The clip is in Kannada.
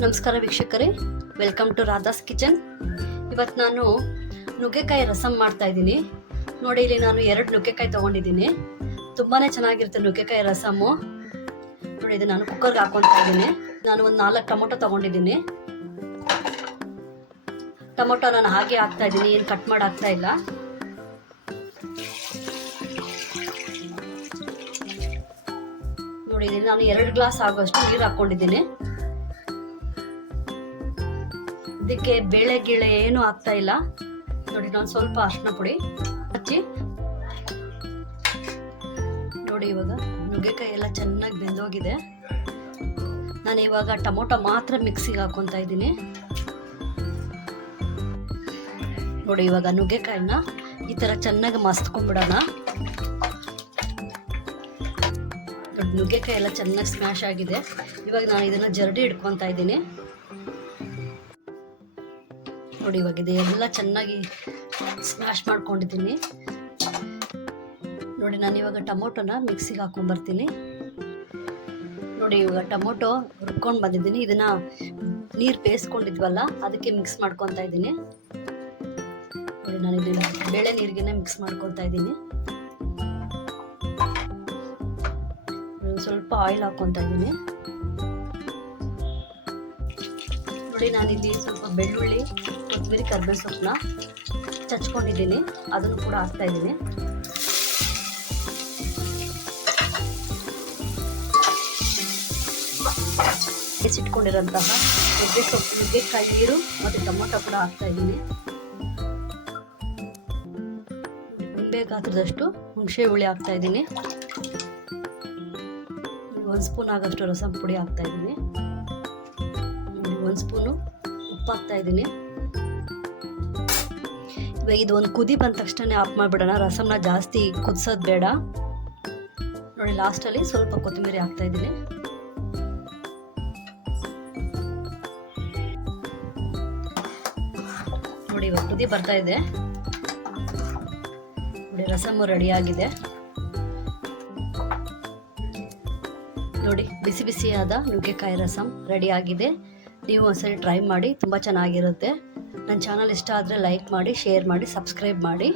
ನಮಸ್ಕಾರ ವೀಕ್ಷಕರೇ, ವೆಲ್ಕಮ್ ಟು ರಾಧಾಸ್ ಕಿಚನ್. ಇವತ್ತು ನಾನು ನುಗ್ಗೆಕಾಯಿ ರಸಮ್ ಮಾಡ್ತಾ ಇದ್ದೀನಿ. ನೋಡಿ, ಇಲ್ಲಿ ನಾನು 2 ನುಗ್ಗೆಕಾಯಿ ತೊಗೊಂಡಿದ್ದೀನಿ. ತುಂಬಾ ಚೆನ್ನಾಗಿರುತ್ತೆ ನುಗ್ಗೆಕಾಯಿ ರಸಮ್ಮು. ನೋಡಿ, ಇದು ನಾನು ಕುಕ್ಕರ್ಗೆ ಹಾಕೊತಾ ಇದ್ದೀನಿ. ನಾನು ಒಂದು 4 ಟೊಮೊಟೊ ತೊಗೊಂಡಿದ್ದೀನಿ. ಟೊಮೊಟೊ ನಾನು ಹಾಗೆ ಹಾಕ್ತಾ ಇದ್ದೀನಿ, ಏನು ಕಟ್ ಮಾಡಿ ಹಾಕ್ತಾ ಇಲ್ಲ. ನೋಡಿ, ಇಲ್ಲಿ ನಾನು 2 ಗ್ಲಾಸ್ ಆಗುವಷ್ಟು ನೀರು ಹಾಕ್ಕೊಂಡಿದ್ದೀನಿ. ಇದಕ್ಕೆ ಬೇಳೆ ಗಿಳೆ ಏನು ಹಾಕ್ತಾ ಇಲ್ಲ. ನೋಡಿ, ನಾನು ಸ್ವಲ್ಪ ಅರಿಶಿನ ಪುಡಿ ಹಚ್ಚಿ. ನೋಡಿ, ಇವಾಗ ನುಗ್ಗೆಕಾಯಿ ಎಲ್ಲ ಚೆನ್ನಾಗಿ ಬೆಂದೋಗಿದೆ. ನಾನು ಇವಾಗ ಟೊಮೊಟೊ ಮಾತ್ರ ಮಿಕ್ಸಿಗೆ ಹಾಕೊತಾ ಇದ್ದೀನಿ. ನೋಡಿ, ಇವಾಗ ನುಗ್ಗೆಕಾಯಿನ ಈ ಥರ ಚೆನ್ನಾಗಿ ಮಸ್ತ್ಕೊಂಡ್ಬಿಡೋಣ. ನುಗ್ಗೆಕಾಯಿ ಎಲ್ಲ ಚೆನ್ನಾಗಿ ಸ್ಮ್ಯಾಶ್ ಆಗಿದೆ. ಇವಾಗ ನಾನು ಇದನ್ನು ಜರಡಿ ಹಿಡ್ಕೊತಾ ಇದ್ದೀನಿ. ನೋಡಿ, ಇವಾಗ ಇದೆಲ್ಲ ಚೆನ್ನಾಗಿ ಸ್ಮ್ಯಾಶ್ ಮಾಡ್ಕೊಂಡಿದ್ದೀನಿ. ನೋಡಿ, ನಾನು ಇವಾಗ ಟೊಮೊಟೊನ ಮಿಕ್ಸಿಗೆ ಹಾಕೊಂಡ್ಬರ್ತೀನಿ. ನೋಡಿ, ಇವಾಗ ಟೊಮೊಟೊ ರುಬ್ಕೊಂಡು ಬಂದಿದ್ದೀನಿ. ಇದನ್ನು ನೀರು ಬೇಯಿಸ್ಕೊಂಡಿದ್ವಲ್ಲ, ಅದಕ್ಕೆ ಮಿಕ್ಸ್ ಮಾಡ್ಕೊತಾ ಇದ್ದೀನಿ. ನೋಡಿ, ನಾನು ಇದನ್ನು ಬೇಳೆ ನೀರಿಗೆನೆ ಮಿಕ್ಸ್ ಮಾಡ್ಕೊತಾ ಇದ್ದೀನಿ. ಸ್ವಲ್ಪ ಆಯಿಲ್ ಹಾಕ್ಕೊತಾ ಇದ್ದೀನಿ. ನೋಡಿ, ನಾನಿಲ್ಲಿ ಸ್ವಲ್ಪ ಬೆಳ್ಳುಳ್ಳಿ, ಕೊತ್ತಂಬರಿ, ಕರಿಬೇವು ಸೊಪ್ಪನ್ನ ಚಚ್ಕೊಂಡಿದ್ದೀನಿ. ಅದನ್ನು ಕೂಡ ಹಾಕ್ತಾ ಇದ್ದೀನಿ. ಬೇಯಿಸಿಟ್ಕೊಂಡಿರೋಂತಹ ನುಗ್ಗೆಕಾಯಿ ನೀರು ಮತ್ತು ಟೊಮೊಟೊ ಕೂಡ ಹಾಕ್ತಾ ಇದ್ದೀನಿ. ನಿಂಬೆ ಗಾತ್ರದಷ್ಟು ಹುಣಸೆ ಹುಳಿ ಹಾಕ್ತಾ ಇದ್ದೀನಿ. 1 ಸ್ಪೂನ್ ಆಗೋಷ್ಟು ರಸಂ ಪುಡಿ ಹಾಕ್ತಾ ಇದ್ದೀನಿ. 1 ಸ್ಪೂನು ಉಪ್ಪು ಹಾಕ್ತಾ ಇದ್ದೀನಿ. ಇವಾಗ ಇದು ಒಂದು ಕುದಿ ಬಂದ ತಕ್ಷಣ ಆಫ್ ಮಾಡಿಬಿಡೋಣ. ರಸಮ್ನ ಜಾಸ್ತಿ ಕುದಿಸೋದು ಬೇಡ. ನೋಡಿ, ಲಾಸ್ಟಲ್ಲಿ ಸ್ವಲ್ಪ ಕೊತ್ತಂಬರಿ ಹಾಕ್ತಾ ಇದ್ದೀನಿ. ನೋಡಿ, ಇವಾಗ ಕುದಿ ಬರ್ತಾ ಇದೆ. ನೋಡಿ, ರಸಮ್ಮು ರೆಡಿಯಾಗಿದೆ. ನೋಡಿ, ಬಿಸಿ ಬಿಸಿಯಾದ ನುಗ್ಗೆಕಾಯಿ ರಸಮ್ ರೆಡಿಯಾಗಿದೆ. ನೀವು ಒಂದ್ಸರಿ ಟ್ರೈ ಮಾಡಿ, ತುಂಬ ಚೆನ್ನಾಗಿರುತ್ತೆ. ನನ್ನ ಚಾನಲ್ ಇಷ್ಟ ಆದರೆ ಲೈಕ್ ಮಾಡಿ, ಶೇರ್ ಮಾಡಿ, ಸಬ್ಸ್ಕ್ರೈಬ್ ಮಾಡಿ.